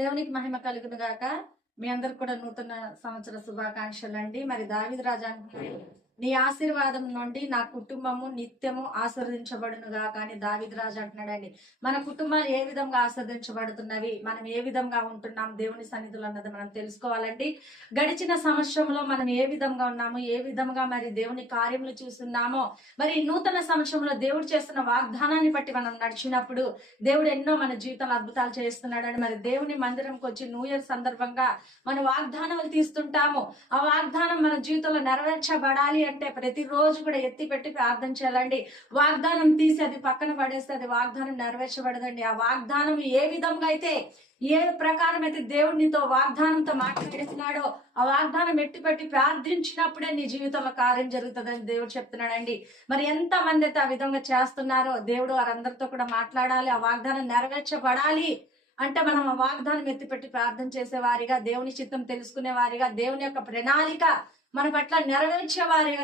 దేవునికి మహిమ కలుగును గాక. మీ అందరికి కూడా నూతన సంవత్సర శుభాకాంక్షలు అండి. మరి దావీదు రాజు అంటున్నాడు, నీ ఆశీర్వాదం నుండి నా కుటుంబము నిత్యము ఆశీర్వదించబడును గాక అని దావీదు రాజు అంటున్నాడండి. మన కుటుంబాలు ఏ విధంగా ఆశీర్వదించబడుతున్నవి, మనం ఏ విధంగా ఉంటున్నాం దేవుని సన్నిధులు అన్నది మనం తెలుసుకోవాలండి. గడిచిన సంవత్సరంలో మనం ఏ విధంగా ఉన్నాము, ఏ విధంగా మరి దేవుని కార్యములు చూస్తున్నామో, మరి నూతన సంవత్సరంలో దేవుడు చేస్తున్న వాగ్దానాన్ని బట్టి మనం నడిచినప్పుడు దేవుడు ఎన్నో మన జీవితంలో అద్భుతాలు చేస్తున్నాడని, మరి దేవుని మందిరంకి వచ్చి న్యూ ఇయర్ సందర్భంగా మన వాగ్దానాలు తీస్తుంటాము. ఆ వాగ్దానం మన జీవితంలో నెరవేర్చబడాలి అంటే ప్రతిరోజు కూడా ఎత్తి పెట్టి ప్రార్థన చేయాలండి. వాగ్దానం తీసి అది పక్కన పడేస్తే అది వాగ్దానం నెరవేర్చబడదండి. ఆ వాగ్దానం ఏ విధంగా అయితే, ఏ ప్రకారం అయితే దేవుడు నీతో వాగ్దానంతో మాట్లాడిస్తున్నాడో ఆ వాగ్దానం ఎట్టిపెట్టి ప్రార్థించినప్పుడే నీ జీవితంలో కార్యం జరుగుతుందని దేవుడు చెప్తున్నాడండి. మరి ఎంత మంది అయితే ఆ విధంగా చేస్తున్నారో దేవుడు వారందరితో కూడా మాట్లాడాలి. ఆ వాగ్దానం నెరవేర్చబడాలి అంటే మనం ఆ వాగ్దానం ఎత్తిపెట్టి ప్రార్థన చేసే వారిగా, దేవుని చిత్తం తెలుసుకునే వారిగా, దేవుని యొక్క ప్రణాళిక మన పట్ల నెరవేర్చే వారిగా